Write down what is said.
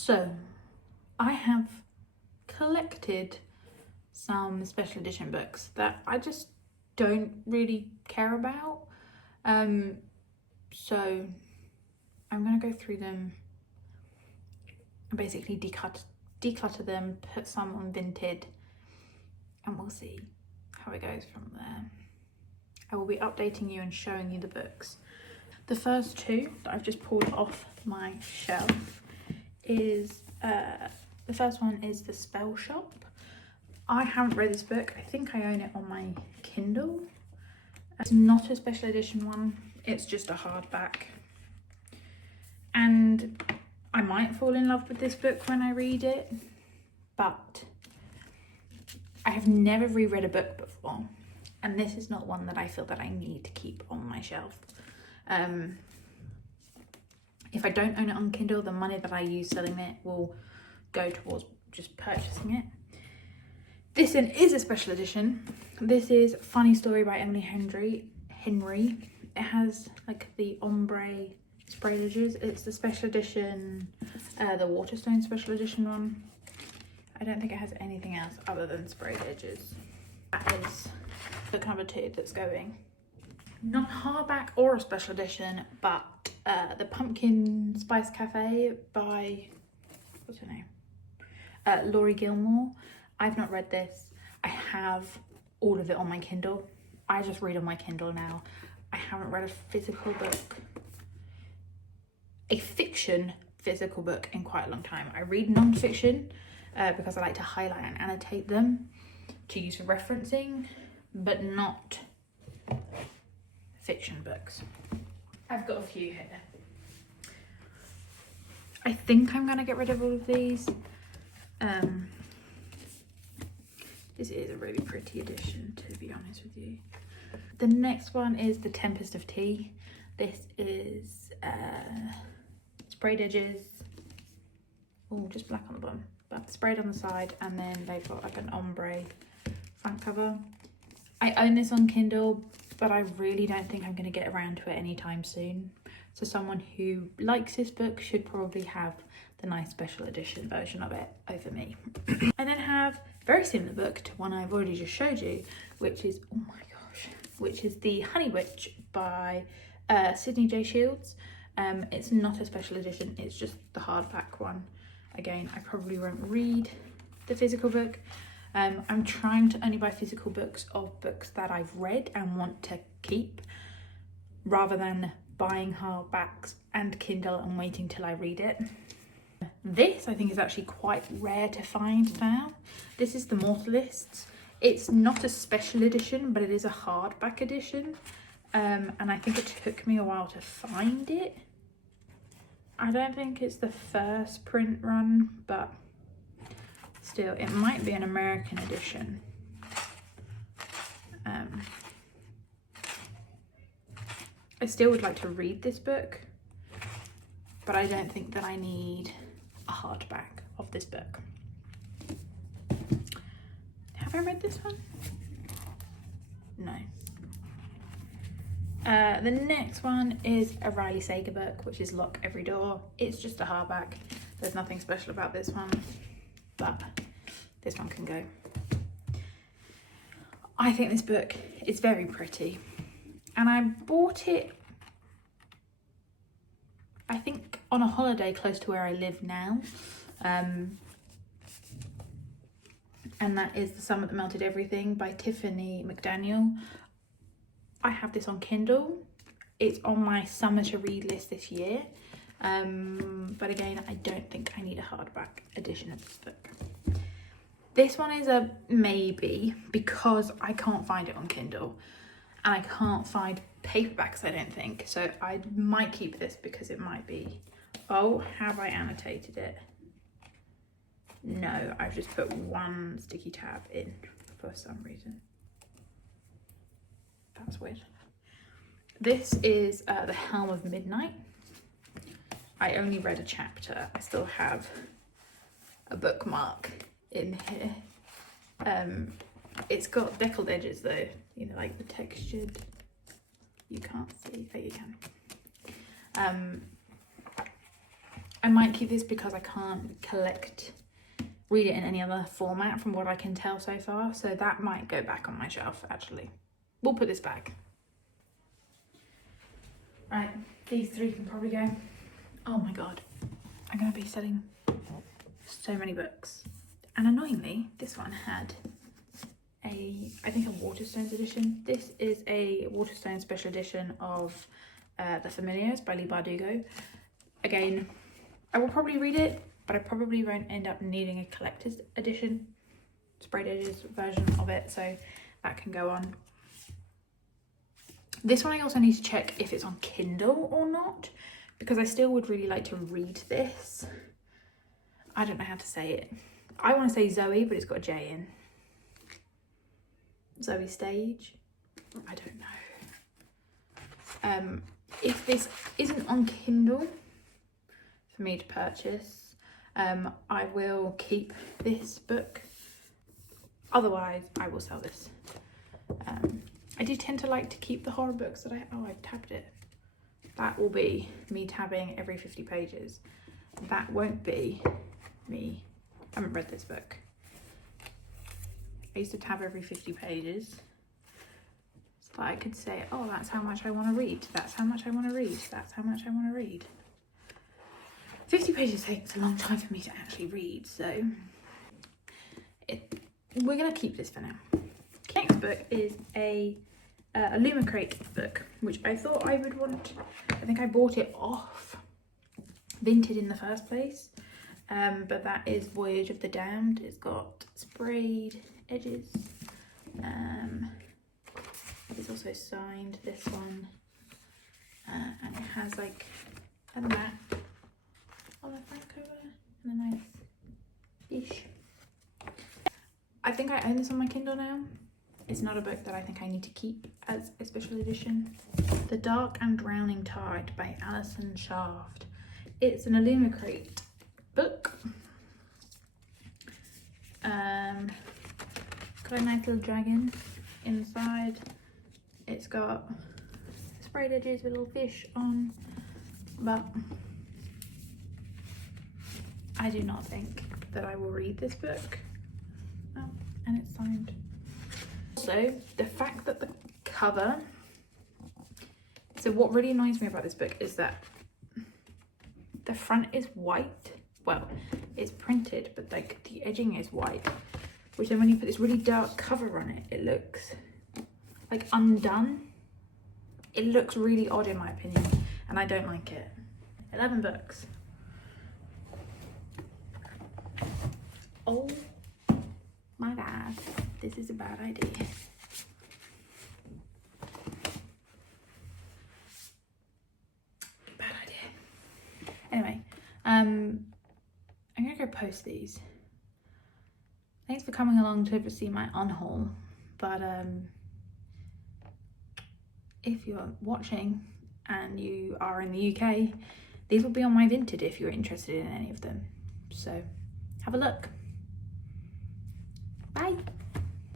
So I have collected some special edition books that I just don't really care about. So I'm going to go through them and basically declutter them, put some on Vinted, and we'll see how it goes from there. I will be updating you and showing you the books. The first two that I've just pulled off my shelf is, the first one is The Spell Shop. I haven't read this book. I think I own it on my Kindle. It's not a special edition one. It's just a hardback. And I might fall in love with this book when I read it, but I have never reread a book before. And this is not one that I feel that I need to keep on my shelf. If I don't own it on Kindle, the money that I use selling it will go towards just purchasing it. This one is a special edition. This is Funny Story by Emily Henry. It has like the ombre sprayed edges. It's the special edition, the Waterstone special edition one. I don't think it has anything else other than sprayed edges. That is book number 2 that's going. Not hardback or a special edition, but the Pumpkin Spice Cafe by, what's her name? Laurie Gilmore. I've not read this. I have all of it on my Kindle. I just read on my Kindle now. I haven't read a physical book, a fiction physical book, in quite a long time. I read non-fiction because I like to highlight and annotate them to use for referencing, but not fiction books. I've got a few here. I think I'm gonna get rid of all of these. This is a really pretty edition, to be honest with you. The next one is The Tempest of Tea. This is sprayed edges. Oh, just black on the bottom, but sprayed on the side, and then they've got like an ombre front cover. I own this on Kindle, but I really don't think I'm going to get around to it anytime soon. So someone who likes this book should probably have the nice special edition version of it over me. I then have a very similar book to one I've already just showed you, which is, oh my gosh, which is The Honey Witch by Sydney J. Shields. It's not a special edition, it's just the hardback one. Again, I probably won't read the physical book. I'm trying to only buy physical books of books that I've read and want to keep, rather than buying hardbacks and Kindle and waiting till I read it. This I think is actually quite rare to find now. This is The Mortalists. It's not a special edition, but it is a hardback edition. And I think it took me a while to find it. I don't think it's the first print run, but still, it might be an American edition. I still would like to read this book, but I don't think that I need a hardback of this book. Have I read this one? No. The next one is a Riley Sager book, which is Lock Every Door. It's just a hardback. There's nothing special about this one, but this one can go. I think this book is very pretty, and I bought it, I think, on a holiday close to where I live now, and that is The Summer That Melted Everything by Tiffany McDaniel. I have this on Kindle. It's on my summer to read list this year, but again, I don't think I need a hardback edition of this book. This one is a maybe because I can't find it on Kindle, and I can't find paperbacks, I don't think. So I might keep this because it might be, oh, have I annotated it? No, I've just put one sticky tab in for some reason. That's weird. This is The Helm of Midnight. I only read a chapter. I still have a bookmark in here. It's got deckled edges though, you know, like the textured, you can't see, oh you can. I might keep this because I can't read it in any other format from what I can tell so far. So that might go back on my shelf, actually. We'll put this back. Right, these three can probably go. Oh my God, I'm gonna be selling so many books. And annoyingly, this one had I think a Waterstones edition. This is a Waterstones special edition of The Familiars by Leigh Bardugo. Again, I will probably read it, but I probably won't end up needing a collector's edition, sprayed edges version of it, so that can go on. This one I also need to check if it's on Kindle or not, because I still would really like to read this. I don't know how to say it. I want to say Zoe, but it's got a J in. Zoe Stage. I don't know. If this isn't on Kindle for me to purchase, I will keep this book. Otherwise, I will sell this. I do tend to like to keep the horror books that I've tabbed it. That will be me tabbing every 50 pages. That won't be me. I haven't read this book. I used to tab every 50 pages so that I could say, oh, that's how much I want to read. That's how much I want to read. That's how much I want to read. 50 pages takes a long time for me to actually read, so we're going to keep this for now. Next book is a Lumicrate book, which I thought I would want. I think I bought it off Vinted in the first place, but that is Voyage of the Damned. It's got sprayed edges. It's also signed, this one, and it has like a map on the front cover and a nice dish. I think I own this on my Kindle now. It's not a book that I think I need to keep as a special edition. The Dark and Drowning Tide by Alison Shaft. It's an Illumicrate book. Got a nice little dragon inside. It's got sprayed edges with little fish on, but I do not think that I will read this book. Oh, and it's signed. Also, the fact that the cover, so what really annoys me about this book is that the front is white. Well, it's printed, but like the edging is white, which then when you put this really dark cover on it, it looks like undone. It looks really odd in my opinion, and I don't like it. 11 books. Oh my God, this is a bad idea. Bad idea. Anyway, I'm gonna go post these. Thanks for coming along to see my unhaul, but if you're watching and you are in the UK, these will be on my Vinted if you're interested in any of them. So have a look. Bye.